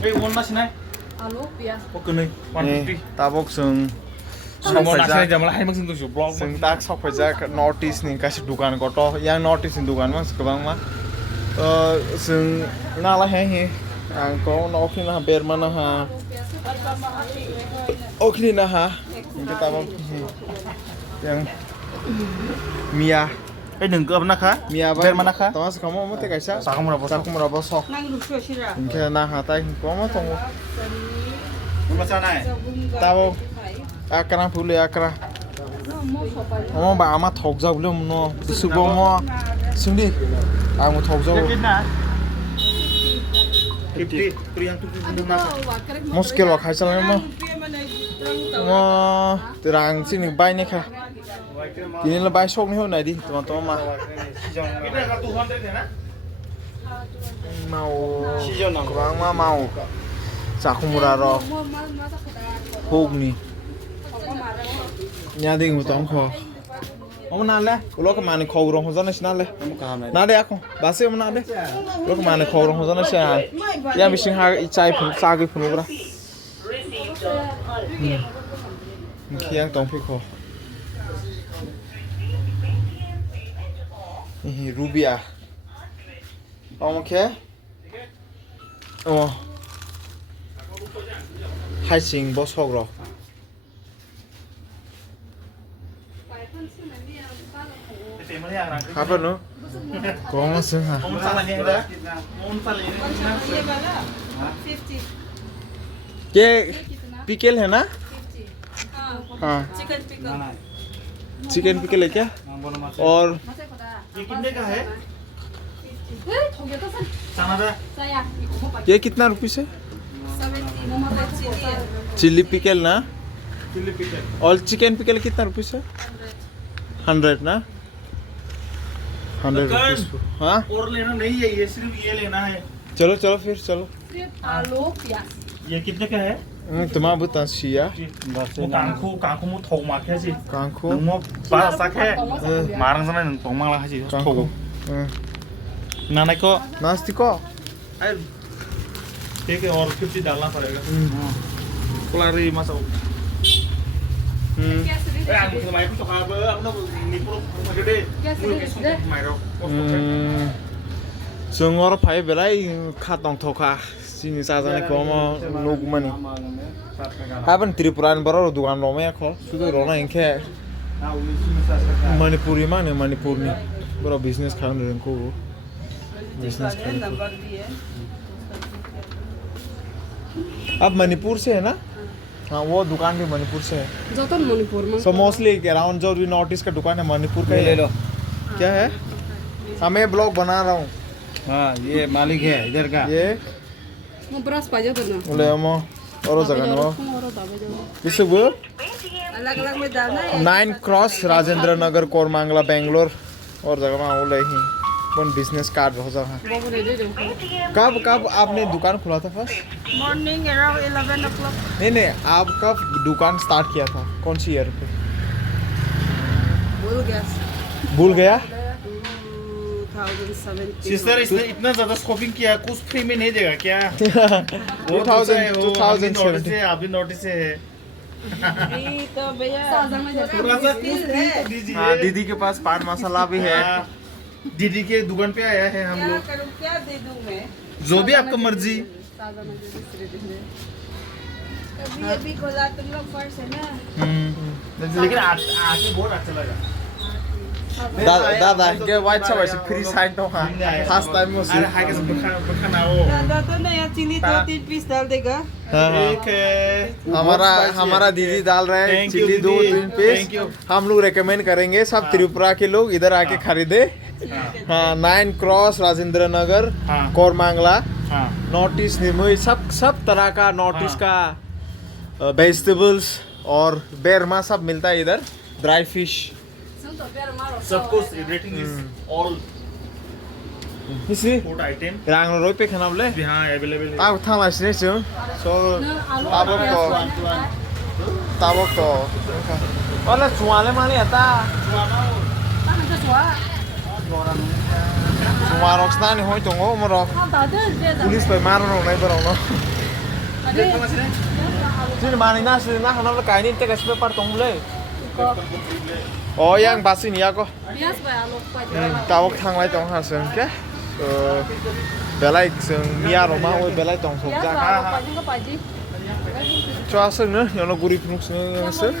Hey, one mas này. Alo, Pia. Có cân này, 150. Tabok जों Sama nasi jam lah, hai maksud tu sih blog. जों दा सफैजाक north इस्टनि गासै दुकान गथ' यां नर्थ इस्टनि दुकान मा गोबां मा जों नालाय हे आंखौ नखिना बेरमाना हा ओखिना हा इनके tabok yang Mia Eh, dengke apa nak? Mia ba Bermana kah? Tamas kamu mau teh kaisa Sakum berapa? sakum berapa sok Nang lucu sih lah. inke na hatai kamu tunggu Berapa sana? tabok akra phule akra Mama ba ama thok jaw bule no subo mo sungdi amu thok jaw Kita. 50. Priang tu nak. muskil wa khaisal mo mo terang sini bai ne kha kini la bai sok ni ho nai di teman-teman ma Kita kat 200 ya, nak? mau kurang ma mau sakumura ro hog ni nya ding mu tong kho Ông nào lên, lúc cái màn này khâu rồi, hôm nay nào lên, nào đây ako, bác sĩ ông nào đây, lúc cái màn này khâu rồi, hôm nay sẽ, ya mình xin hai ít chai phun, sa cái phun nữa, khi anh tông phi khâu, Ruby à, ông ok, hai sinh boss hog rồi. Apa no? Kau masih ha? Mau salah ni ada? Mau salah ni? 50. ये pickle है ना? 50. हाँ chicken pickle. Chicken pickle है क्या? और ये कितने का है? 저기 또 산. Sana dah. 싸야. 이거 못 봐. ये कितना रुपीस है? 70. मोमो चिली. चिल्ली पिकल ना? Chili pickle. और चिकन पिकल कितना रुपीस है? 100 ना? 100 रुपीस हाँ? और लेना नहीं है, ये सिर्फ ये लेना है. चलो चलो फिर चलो आलू प्याज. ये कितने का है? तुम्हारा बुता शिया वो कांखू मु थौ माखे जी. कांखो मु बारा साखे. मारang sana thौ mang lah ji. कांखो नाना को नास्ती को ठीक है और 50 डालना पड़ेगा. कुलारी मसा. Ang samay ko ka ba ano ni pro magede. May ro. जोंगर फाइ बेलाय खातं थखा सिनि साजाने को म लोग मनी हाबन त्रिपुरान बरो दुकान रोमे खो सुदो रोना इनके मणिपुरी माने मणिपुरनी बरो बिजनेस खाने को बिजनेस नंबर भी है. अब मणिपुर से है ना हाँ वो दुकान भी मणिपुर से है जतन मणिपुर में. सो मोस्टली अराउंड जो भी नॉर्थ ईस्ट का दुकान है मणिपुर का ही ले लो क्या है मैं ब्लॉग बना रहा हूँ हाँ ये मालिक है इधर का. ये 뭐 브라스 빠져도 나. बोले हम और जगह नो किस वो अलग-अलग में डालना है. 9 क्रॉस राजेंद्र नगर कोरमांगला बेंगलोर और जगह में वो ले ही कौन बिजनेस कार्ड हो जाए वो दे दो. कब आपने दुकान खुला था फर्स्ट मॉर्निंग अराउंड 11 o'clock. नहीं आप कब दुकान स्टार्ट किया था कौन सी ईयर पे भूल गया 2017. सिस्टर इसने इतना ज्यादा शॉपिंग किया कुछ फ्री में नहीं देगा क्या? 2017 आप भी नोटिस है. तो भैया थोड़ा सा कुछ फ्री तो दीजिए. हाँ दीदी के पास पान मसाला भी है हाँ, दीदी के दुकान पे आया है हम लोग. करूं क्या दे दूं मैं. जो भी आपका मर्जी. अभी खोला तुम लोग फर्स्ट है ना. लेकिन आके बहुत अच्छा लगा. दादा के वाइट सब ऐसे फ्री साइड तो हाँ फर्स्ट टाइम में अरे हाय कैसे बखाना हो. दादा तो नया चिली 2-3 पीस डाल देगा. ठीक है. हमारा दीदी डाल रहे हैं Thank you, चिली 2-3 दीदी. Piece Thank you. हम लोग रेकमेंड करेंगे सब त्रिपुरा के लोग इधर आके खरीदे हाँ 9 क्रॉस राजेंद्र नगर हाँ. कोरमांगला हाँ. नॉर्थ ईस्ट निमुई सब तरह का नॉर्थ ईस्ट का वेजिटेबल्स और बेरमा सब मिलता है इधर ड्राई फिश सब कुछ रेटिंग इज ऑल इसी फूड आइटम. रांग रोई पे खाना बोले हाँ अवेलेबल है. ताब था लाइसने जो सो ताबक तो वाला चुआले माने आता चुआ रॉक्सना नहीं होई तो मरो पुलिस पे मारो नहीं बरो Lihat sama sini. Sini mana nasi nah kenapa kain ini tegas separ tonggle. Oh yang pas ini ya kok. Bias ba alok pa. Tawag thang lai tong haseng ke. Belai seng mia roma oi belai tong sok Bias ja ba ha alok ha. pa jing ka pa ji. Cho seng ne yang no guri penuk seng yang se.